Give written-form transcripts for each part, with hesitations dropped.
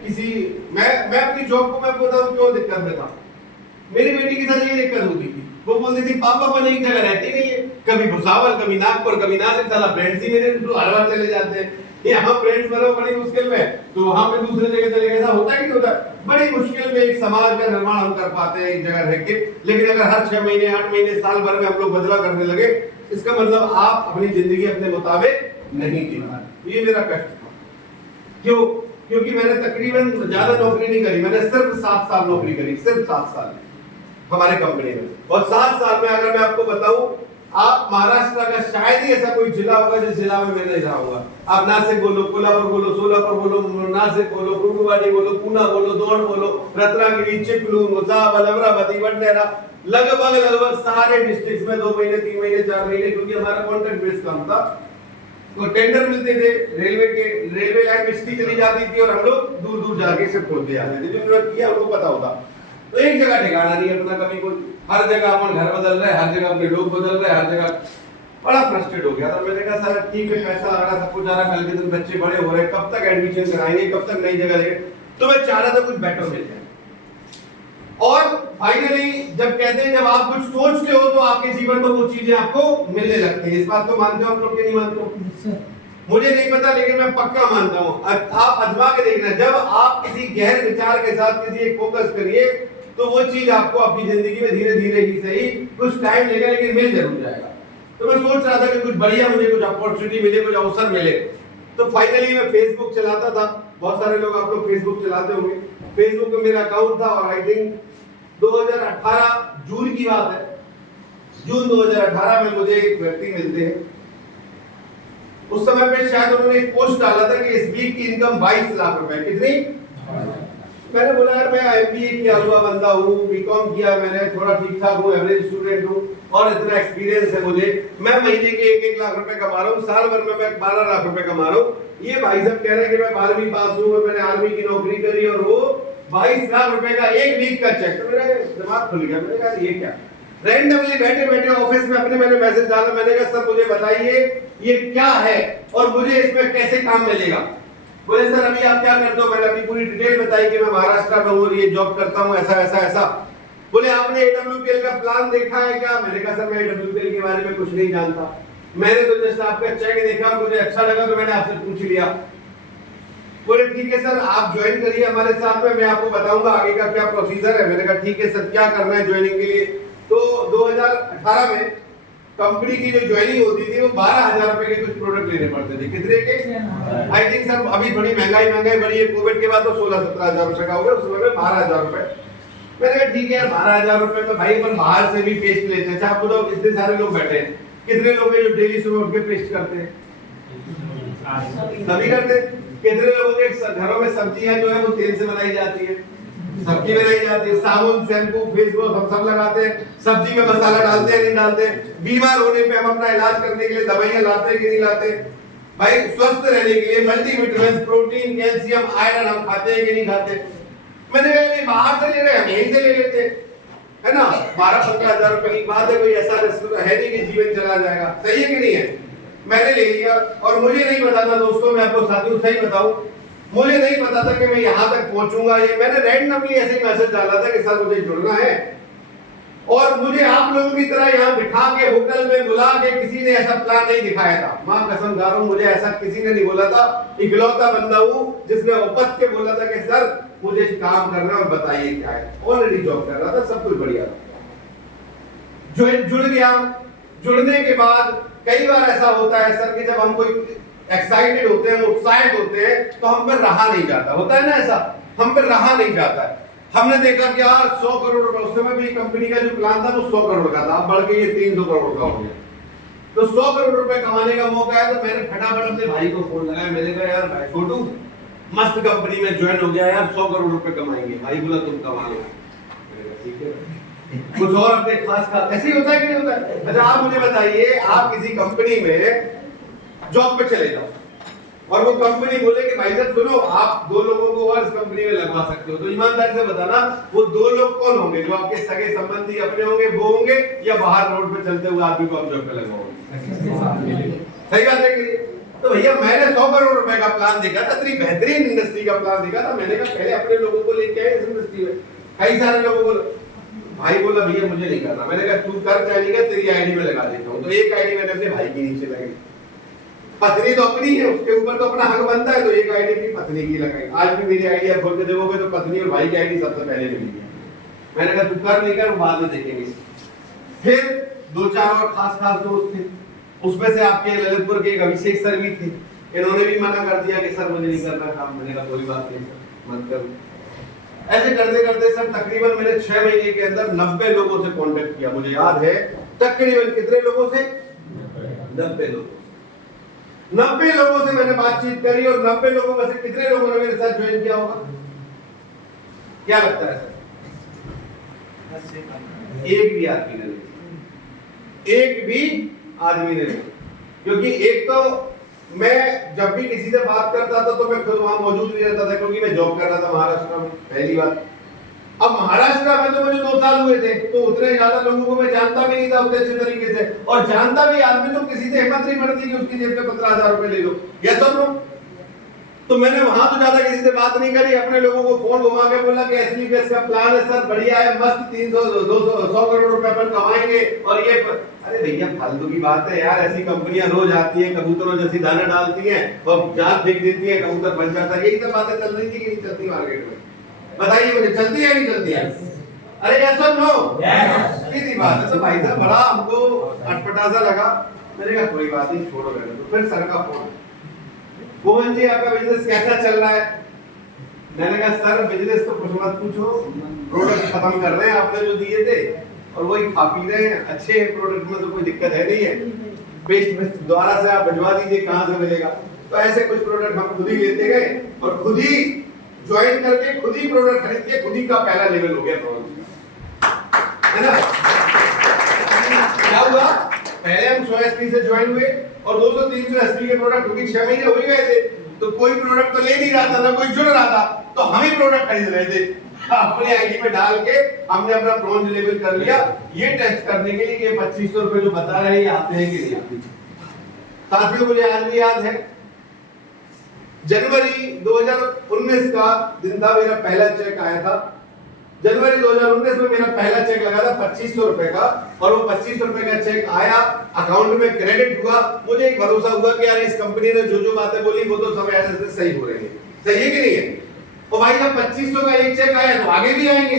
मैं अपनी जॉब को मैं बताऊं क्यों दिक्कत में था। मेरी बेटी के साथ ये दिक्कत होती थी, वो बोलती थी पापा अपन एक जगह रहती नहीं है, कभी भुसावल, कभी नागपुर, कभी नासिक, साला फ्रेंड्स ही मेरे तो हर बार चले जाते हैं, यहाँ फ्रेंड्स बनो बड़ी मुश्किल में, तो वहां पे दूसरे जगह चले गए। ऐसा होता है कि नहीं होता? बड़ी मुश्किल में एक समाज का निर्माण हम कर पाते हैं एक जगह रह के। लेकिन अगर हर 6 महीने 8 महीने साल भर में हम लोग बदला करने लगे, इसका मतलब आप अपनी जिंदगी अपने मुताबिक नहीं जी पा रहे। ये मेरा कष्ट था। क्यों? क्योंकि मैंने तकरीबन ज्यादा नौकरी नहीं करी, मैंने सिर्फ 7 साल नौकरी करी, सिर्फ 7 साल हमारे कंपनी में। और 7 साल में अगर मैं आपको बताऊं, आप महाराष्ट्र का शायद ही ऐसा कोई जिला होगा जिस जिला में मैं नहीं रहा होगा। आप नासिक बोलो, कोल्हापुर बोलो, सोलापुर बोलो, नासिक बोलो, कुर्डुवाडी बोलो, पूना बोलो, दौंड बोलो, रत्नागिरी, चिपलून, मुसाफल, अमरावती, वडनेरा, लगभग सारे डिस्ट्रिक्ट्स में 2 महीने 3 महीने 4 महीने, क्योंकि हमारा कॉन्ट्रैक्ट बेस्ड काम था, तो टेंडर मिलते थे, रेलवे लाइन मिस्टी चली जाती थी और हम लोग दूर दूर जाके शिफ्ट होते जाते थे। जो किया उनको पता होता। तो एक जगह ठिकाना नहीं अपना, कभी कोई, हर जगह अपन घर बदल रहे, हर जगह अपने लोग बदल रहे, हर जगह बड़ा फ्रस्ट्रेट हो गया था। मैंने कहा सर ठीक है, पैसा आ रहा, सब कुछ आ रहा, कल के दिन बच्चे बड़े हो रहे, कब तक एडमिशन कराएंगे, कब तक नई जगह लेंगे। तो मैं चाह रहा था कुछ बेटर मिल जाए। और फाइनली जब कहते हैं जब आप कुछ सोचते हो तो आपके जीवन में वो चीजें आपको मिलने लगती है। इस बात को मानते हो आप लोग कि नहीं मानते हो? मुझे नहीं पता, लेकिन मैं पक्का मानता हूं। आप आजमा के देखना, जब आप किसी गहन विचार के साथ किसी एक फोकस करिए तो वो चीज आपको अपनी जिंदगी में धीरे धीरे ही सही, कुछ टाइम लेगा लेकिन मिल जरूर जाएगा। तो मैं सोच रहा था कि कुछ बढ़िया मुझे कुछ अपॉर्चुनिटी मिले, कुछ अवसर मिले। तो फाइनली मैं फेसबुक चलाता था, बहुत सारे लोग आप लोग फेसबुक चलाते होंगे। फेसबुक पे मेरा अकाउंट था और आई थिंक 2018 जून की बात है, जून 2018 में मुझे एक व्यक्ति मिलते हैं। उस समय पे शायद उन्होंने एक पोस्ट डाला था कि इस वीक की इनकम 22 लाख रुपए। कितनी? मैंने बोला यार मैं एमबीए किया हुआ बंदा हूँ, बीकॉम किया मैंने, थोड़ा ठीक ठाक हूँ, एवरेज स्टूडेंट हूँ और इतना एक्सपीरियंस है मुझे, मैं महीने के 1-1 लाख रुपए कमा रहा हूँ, साल भर में मैं 12 लाख रुपए कमा रहा हूँ। ये भाई साहब कह रहे हैं कि मैं 12वीं पास हूँ, मैंने आर्मी की नौकरी करी और वो 22 लाख रुपए का एक वीक का चेक। तो मेरा दिमाग खुल गया, मैंने कहा ये क्या? रैंडमली बैठे बैठे ऑफिस में अपने मैंने मैसेज डाला, मैंने कहा सर मुझे बताइए ये क्या है और मुझे इसमें कैसे काम मिलेगा। बोले सर अभी आप क्या करते हो? मैंने अपनी पूरी डिटेल बताई कि मैं महाराष्ट्र में हूँ, ये जॉब करता हूँ, ऐसा ऐसा ऐसा। बोले आपने AWPL का प्लान देखा है क्या? मैंने कहा सर मैं AWPL के बारे में कुछ नहीं जानता, मैंने तो जस्ट आपका चेक देखा, मुझे अच्छा लगा तो मैंने आपसे पूछ लिया। बोले ठीक है सर आप ज्वाइन करिए हमारे साथ में, मैं आपको बताऊंगा आगे का क्या प्रोसीजर है। मैंने कहा ठीक है सर, क्या करना है ज्वाइनिंग के लिए? तो 2018 में कंपनी की जो ज्वाइनिंग होती थी वो 12,000 रुपए के कुछ प्रोडक्ट लेने पड़ते थे। कितने के? आई थिंक सर अभी थोड़ी महंगाई बढ़ी है, कोविड के बाद तो 16-17 हजार रुपए का हो गया, उस समय में 12,000 रुपए। मैंने कहा ठीक है यार 12,000 रुपए में भाई अपन बाहर से भी पेस्ट लेते हैं। अच्छा आप बताओ इतने सारे लोग बैठे हैं, कितने लोग हैं जो डेली सुबह उठ के पेस्ट करते हैं? सभी करते हैं। कितने लोगों के घरों में सब्जियां जो है वो तेल से बनाई जाती है, सब्जी बनाई जाती है, साबुन शैम्पू फेस वॉश हम सब लगाते हैं, सब्जी में मसाला डालते हैं नहीं डालते, बीमार होने पे हम अपना इलाज करने के लिए दवाइयां लाते हैं कि नहीं लाते, भाई स्वस्थ रहने के लिए मल्टीविटामिन, प्रोटीन, कैल्शियम, आयरन हम खाते हैं कि नहीं खाते। मैंने कहा नहीं बाहर से ले रहे हैं, हम यहीं से ले लेते है ना। 12-15 हजार रुपए की बात है, कोई ऐसा रिस्क है नहीं कि जीवन चला जाएगा, सही है कि नहीं है। मैंने ले लिया और मुझे नहीं पता था दोस्तों, मैं आपको साथियों सही बताऊं, मुझे नहीं पता था कि मैं यहां तक पहुंचूंगा। ये मैंने रैंडमली ऐसे ही मैसेज डाला था कि सर मुझे जुड़ना है, और मुझे आप लोगों की तरह यहां बिठा के होटल में बुला के किसी ने ऐसा प्लान नहीं दिखाया था। मां कसम खा रहा हूं, मुझे ऐसा किसी ने नहीं बोला था। इकलौता बंदा हूं जिसने उपत के बोला था कि सर मुझे काम करना है और बताइए क्या है। ऑलरेडी जॉब कर रहा था, सब कुछ बढ़िया था, जुड़ गया। जुड़ने के बाद कई बार ऐसा होता है सर कि जब हम कोई एक्साइटेड होते हैं, उत्साहित होते हैं, तो हम पर रहा नहीं जाता, होता है ना ऐसा, हम पर रहा नहीं जाता है। हमने देखा कि यार 100 करोड़ रुपए, उस समय भी कंपनी का जो प्लान था वो 100 करोड़ का था, अब बढ़ के ये 300 करोड़ का हो गया। तो 100 करोड़ रुपए कमाने का मौका है, तो मैंने फटाफट अपने भाई को फोन लगाया। मैंने कहा यार भाई छोटू मस्त कंपनी में ज्वाइन हो गया यार, 100 करोड़ रुपए कमाएंगे। भाई बोला तुम कमा लो। ठीक है, कुछ और अपने खास ऐसे ही होता है कि नहीं होता है। अच्छा आप मुझे बताइए, आप किसी कंपनी में जॉब पे चले जाओ और वो कंपनी बोले कि भाई साहब सुनो आप 2 लोगों को और इस कंपनी में लगवा सकते हो, तो ईमानदारी से बताना वो 2 लोग कौन होंगे? जो आपके सगे संबंधी अपने होंगे वो होंगे, या बाहर रोड पे चलते हुए आदमी को आप जॉब पे लगवाओगे? सही बात है कि तो भैया मैंने 100 करोड़ रुपए का प्लान देखा था, इतनी बेहतरीन इंडस्ट्री का प्लान देखा था। मैंने कहा पहले अपने लोगों को लेके आए इस इंडस्ट्री में, कई सारे लोगों को। भाई बोला भैया मुझे नहीं करना। मैंने कहा तू कर चाहे नहीं कर, तेरी आईडी में लगा देता हूँ। तो एक आईडी मैंने अपने भाई के नीचे लगाई, पत्नी तो अपनी है, उसके ऊपर तो अपना हक बनता है, तो एक आईडी अपनी पत्नी की लगाई। आज भी मेरी आईडी आप खोल के देखोगे तो पत्नी और भाई की आईडी सबसे पहले मिली है। मैंने कहा तू कर नहीं कर, बाद में देखेंगे। फिर 2-4 और खास दोस्त थे, उसमें से आपके ललितपुर के एक अभिषेक सर भी थे। इन्होंने भी मना कर दिया कि सर मुझे नहीं करना काम। मैंने कहा कोई बात नहीं सर, मत करो। ऐसे करते करते सर तकरीबन मैंने 6 महीने के अंदर 90 लोगों से कांटेक्ट किया। मुझे याद है तकरीबन कितने लोगों से, 90 लोगों। 90 लोगों से मैंने बातचीत करी और 90 लोगों में से कितने लोगों ने मेरे साथ ज्वाइन किया होगा, क्या लगता है सर? एक भी आदमी ने नहीं, एक भी आदमी ने नहीं। क्योंकि एक तो मैं जब भी किसी से बात करता था तो मैं खुद वहां मौजूद नहीं रहता था, क्योंकि मैं जॉब कर रहा था महाराष्ट्र में, पहली बात। अब महाराष्ट्र में तो मुझे 2 साल हुए थे, तो उतने ज्यादा लोगों को मैं जानता भी नहीं था उतने अच्छे तरीके से। और जानता भी आदमी तो किसी से हिम्मत नहीं पड़ती कि उसकी जेब से 15,000 रुपए ले लो, यस और नो। तो मैंने वहां तो ज्यादा किसी से बात नहीं करी, अपने लोगों को फोन घुमा के बोला कि एसलीपीएस का प्लान है सर, बढ़िया है, मस्त 300 200 100 करोड़ रुपए अपन कमाएंगे। और ये अरे भैया फालतू की बात है यार, ऐसी कंपनियां रोज आती हैं, कबूतरों जैसी दाना डालती हैं और जाल फेंक देती हैं, कबूतर बन जाता है। यही सब बातें चल रही थी कि नहीं चलती मार्केट में? बताइए मुझे, चलती है नहीं चलती है? अरे यस और नो? सीधी बात है। तो भाई साहब बड़ा हमको अटपटा सा लगा। मैंने कहा कोई बात नहीं, छोड़ो रहने दो। फिर सर का फोन, मोहन जी आपका बिजनेस कैसा चल रहा है? मैंने कहा सर बिजनेस तो कुछ मत पूछो, प्रोडक्ट खत्म कर रहे हैं आपने जो दिए थे और वही खा पी रहे हैं। अच्छे हैं प्रोडक्ट में, तो कोई दिक्कत है नहीं है। पेस्ट में दोबारा से आप भिजवा दीजिए, कहाँ से मिलेगा? तो ऐसे कुछ प्रोडक्ट हम खुद ही लेते गए और खुद ही ज्वाइन करके खुद ही प्रोडक्ट खरीद के खुद ही का पहला लेवल हो गया प्रोडक्ट का, है ना? क्या हुआ? पहले हम 100 एसपी से ज्वाइन हुए और 200-300 एसपी के प्रोडक्ट, क्योंकि 6 महीने हो गए थे, तो कोई प्रोडक्ट तो ले नहीं रहा था, ना कोई जुड़ रहा था, तो हम ही प्रोडक्ट खरीद रहे थे। अपने आईडी में डाल के हमने अपना ब्रॉन्ज लेवल कर लिया, ये टेस्ट करने के लिए कि 2500 रुपए जो बता रहे हैं ये आते हैं कि नहीं आते। साथियों मुझे आज भी याद है, जनवरी 2019 का दिन था, मेरा पहला चेक आया था। जनवरी 2019 में मेरा पहला चेक लगा था 2500 रुपए का, और वो 2500 रुपए का चेक आया, अकाउंट में क्रेडिट हुआ। मुझे एक भरोसा हुआ कि यार इस कंपनी ने जो बातें बोली वो तो सब ऐसे सही हो रही है, सही है कि नहीं है? तो भाई जब 2500 का एक चेक आया तो आगे भी आएंगे।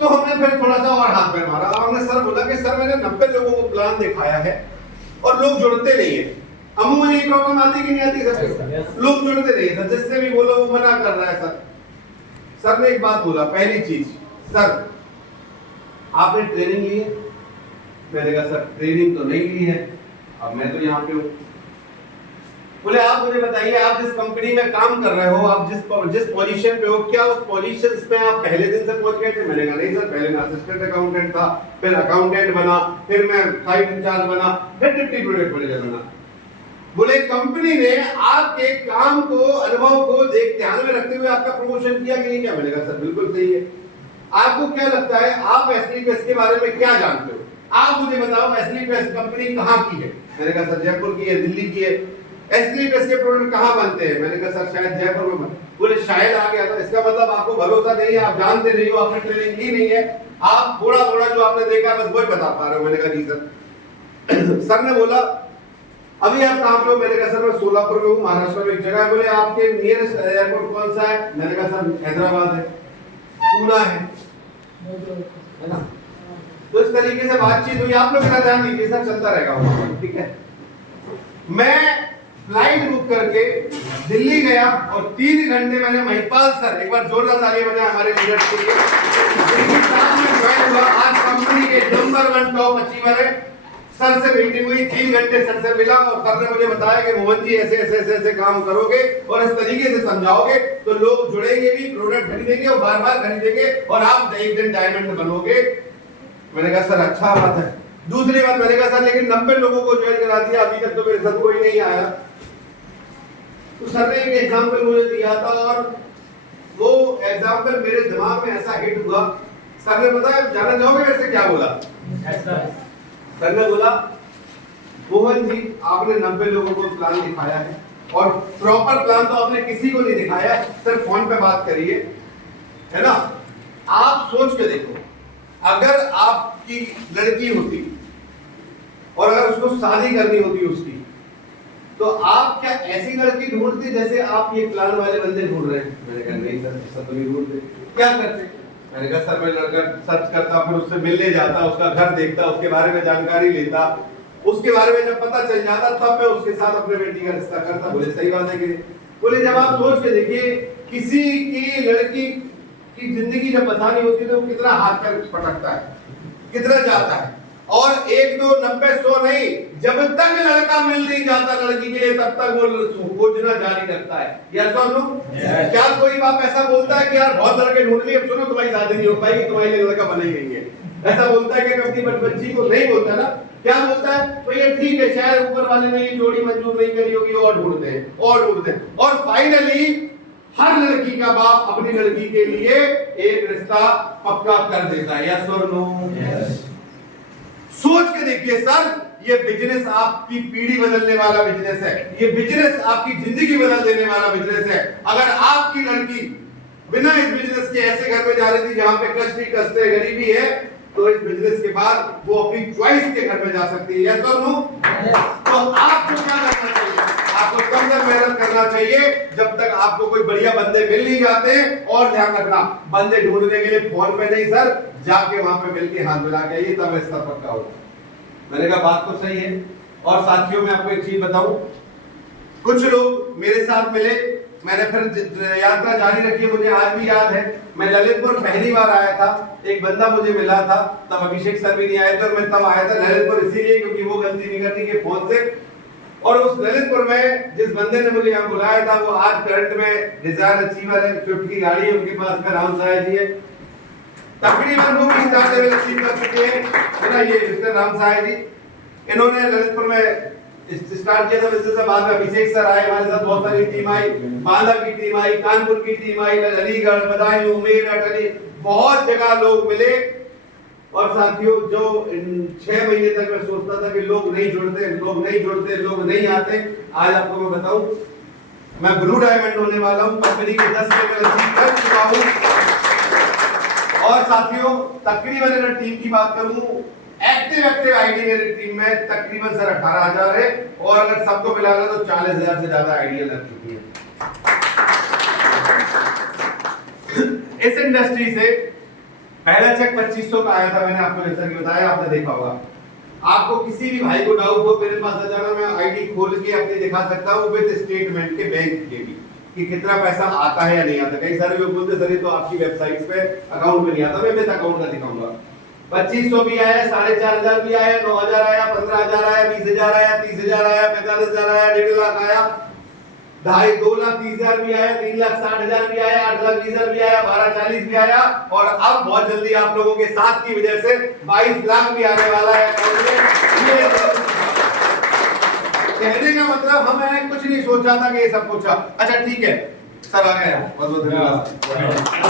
तो हमने फिर थोड़ा सा और हाथ पैर मारा। हमने सर बोला कि सर मैंने 90 लोगों को प्लान दिखाया है और लोग जुड़ते नहीं है। अमूमन ये प्रॉब्लम आती कि नहीं आती सर? लोग जुड़ते नहीं है, जिससे भी बोलो वो मना कर रहा है। सर ने एक बात बोला, पहली चीज, सर आपने ट्रेनिंग ली है? मैंने कहा सर ट्रेनिंग तो नहीं ली है, अब मैं तो यहाँ पे हूँ। बोले आप मुझे बताइए, आप जिस कंपनी में काम कर रहे हो, आप जिस पोजीशन पे हो, क्या उस पोजीशन पे आप पहले दिन से पहुंच गए थे? मैंने कहा नहीं सर, पहले मैं असिस्टेंट अकाउंटेंट था, फिर अकाउंटेंट बना, फिर मैं साइट इंचार्ज बना, फिर डिप्टी प्रोजेक्ट मैनेजर बना। बोले कंपनी ने आपके काम को, अनुभव को ध्यान में रखते हुए आपका प्रमोशन किया कि नहीं किया? मैंने कहा सर बिल्कुल सही है। आपको क्या लगता है, आप एसलीपीएस के बारे में क्या जानते हो? आप मुझे बताओ एसलीपीएस कंपनी कहाँ की है? मैंने कहा सर जयपुर की है, दिल्ली की है। एसलीपीएस के प्रोडक्ट कहाँ बनते हैं? मैंने कहा सर शायद जयपुर में बनते। बोले शायद आ गया था, इसका मतलब आपको भरोसा नहीं है, आप जानते नहीं हो, आपने ट्रेनिंग ली नहीं है, आप थोड़ा थोड़ा जो आपने देखा बस वही बता पा रहे हो। मैंने कहा जी सर। सर ने बोला अभी आप कहाँ पे हो? मैंने कहा सर मैं सोलापुर में हूँ, महाराष्ट्र में एक जगह है। बोले आपके नियरेस्ट एयरपोर्ट कौन सा है? मैंने कहा सर हैदराबाद है, पूना है ना? तो इस तरीके से बातचीत हुई। आप लोग ध्यान दीजिए, सब चलता रहेगा, ठीक है? मैं फ्लाइट बुक करके दिल्ली गया और 3 घंटे मैंने महिपाल सर, एक बार जोरदार तालियां बजाएं हमारे लीडर्स के लिए, जिनके साथ में ज्वाइन हुआ। आज कंपनी के नंबर 1 टॉप अचीवर है। सर से मीटिंग हुई, 3 घंटे सर से मिला और सर ने मुझे बताया कि मोहन जी ऐसे ऐसे ऐसे ऐसे काम करोगे और इस तरीके से समझाओगे तो लोग जुड़ेंगे भी, प्रोडक्ट खरीदेंगे और बार बार खरीदेंगे और आप एक दिन डायमंड बनोगे। मैंने कहा सर अच्छा बात है। दूसरी बात मैंने कहा सर लेकिन 90 लोगों को ज्वाइन करा दिया, अभी तक तो मेरे साथ कोई नहीं आया। तो सर ने एक एग्जाम्पल मुझे दिया था और वो एग्जाम्पल मेरे दिमाग में ऐसा हिट हुआ। सर ने बताया, जानना चाहोगे मेरे से क्या बोला? सर ने बोला मोहन जी, आपने 90 लोगों को प्लान दिखाया है और प्रॉपर प्लान तो आपने किसी को नहीं दिखाया, सिर्फ फोन पे बात करिए, है ना। आप सोच के देखो, अगर आपकी लड़की होती और अगर उसको शादी करनी होती उसकी, तो आप क्या ऐसी लड़की ढूंढते जैसे आप ये प्लान वाले बंदे ढूंढ रहे हैं? मैंने कहा नहीं सर, सब नहीं ढूंढते। क्या करते? मैंने कहा सर, मैं लड़का सर्च करता, फिर उससे मिलने जाता, उसका घर देखता, उसके बारे में जानकारी लेता, उसके बारे में जब पता चल जाता तब मैं उसके साथ अपने बेटी का रिश्ता करता। बोले सही बात है कि नहीं? बोले जब आप सोच के देखिए, किसी की लड़की की जिंदगी जब बतानी होती है तो कितना हाथ पैर पटकता है, कितना जाता है, और 1 2 90 100 नहीं, जब तक लड़का मिल नहीं जाता लड़की के लिए तब तक वो खोजना जारी रखता है। यस और नो? क्या कोई बाप ऐसा बोलता है कि यार बहुत लड़के ढूंढ लिए, अब सुनो तुम्हारी शादी नहीं हो पाएगी, तुम्हारे लिए लड़का बना ही नहीं है? ऐसा बोलता है कि अपनी बच्ची को? नहीं बोलता ना। क्या बोलता है? तो ये ठीक है, शायद ऊपर वाले ने ये जोड़ी मंजूर नहीं करी होगी, और ढूंढते हैं और ढूंढते हैं, और फाइनली हर लड़की का बाप अपनी लड़की के लिए एक रिश्ता पक्का कर देता है। यस और नो? सोच के देखिए सर, ये बिजनेस आपकी पीढ़ी बदलने वाला बिजनेस है, ये बिजनेस आपकी जिंदगी बदल देने वाला बिजनेस है। अगर आपकी लड़की बिना इस बिजनेस के ऐसे घर में जा रही थी जहां पे कष्ट ही कष्ट है, गरीबी है, तो इस बिजनेस के बाद वो अपनी चॉइस के घर में जा सकती है। यस और नो? तो आपको क्या करना चाहिए? आपको कम से कम मेहनत करना चाहिए जब तक आपको कोई बढ़िया बंदे मिल नहीं जाते। और ध्यान रखना, बंदे ढूंढने के लिए फोन पे नहीं सर, जाके वहां पे मिलके हाथ मिला के आइए, तब रिश्ता पक्का होगा। मैंने कहा बात तो सही है। और साथियों, मैं आपको एक चीज बताऊं, कुछ लोग मेरे साथ मिले, मैंने फिर यात्रा जारी रखी। मुझे आज भी याद है, मैं ललितपुर पहली बार आया था, एक बंदा मुझे मिला था, तब अभिषेक सर भी नहीं आए थे, और मैं तब आया था ललितपुर इसीलिए क्योंकि वो गलती नहीं करनी कि फोन से। और उस ललितपुर में जिस बंदे ने मुझे यहाँ बुलाया था, वो आज करंट में डिजायर अचीवर है, स्विफ्ट की गाड़ी है उनके पास में, राम साया जी है, तकरीबन वो भी स्टार्ट लेवल अचीव कर चुके हैं, है ना। ये मिस्टर राम साया जी, इन्होंने ललितपुर में स्टार्ट किया था बिजनेस। बाद में अभिषेक सर आए, हमारे साथ बहुत सारी टीम आई, बांदा की टीम आई, कानपुर की टीम आई, अलीगढ़, बदायूं, मेरठ, अली, बहुत जगह लोग मिले। और साथियों, जो 6 महीने तक मैं सोचता था कि लोग नहीं जुड़ते, लोग नहीं जुड़ते, लोग नहीं आते, आज आपको मैं बताऊं, मैं ब्लू डायमंड होने वाला हूं, कंपनी के 10 लेवल अचीव कर चुका हूं। और साथियों, तकरीबन अगर टीम की बात करूं, एक्टिव आईडी मेरी टीम में तकरीबन सर 18,000 है, और अगर सबको मिलाना तो 40,000 से ज्यादा आईडिया लग चुकी है। इस इंडस्ट्री से पहला चेक 2500 का आया था, मैंने आपको जैसा कि बताया, आपने देखा होगा। आपको किसी भी भाई को डाउट हो, मेरे पास आ जाना, मैं आईडी खोल के अपनी दिखा सकता हूँ विद स्टेटमेंट के, बैंक के भी, कि कितना पैसा आता है या नहीं आता। कई सारे लोग बोलते सर ये तो आपकी वेबसाइट्स पे अकाउंट में नहीं आता, मैं मेरे अकाउंट का दिखाऊंगा। 2500 भी आया, 4,500 भी आया, 9,000 आया, 15,000 आया, 20,000 आया, 30,000 आया, 45,000 आया, 1.5 लाख आया, 2,30,000 भी आया, 3,60,000 भी आया, 8,20,000 भी आया, 12,40 भी आया, और अब बहुत जल्दी आप लोगों के साथ की वजह से 22 लाख भी आने वाला है अकाउंट में। कहने का मतलब, हमें कुछ नहीं सोचा था कि ये सब कुछ। अच्छा ठीक है सर, आ गया, बहुत बहुत धन्यवाद।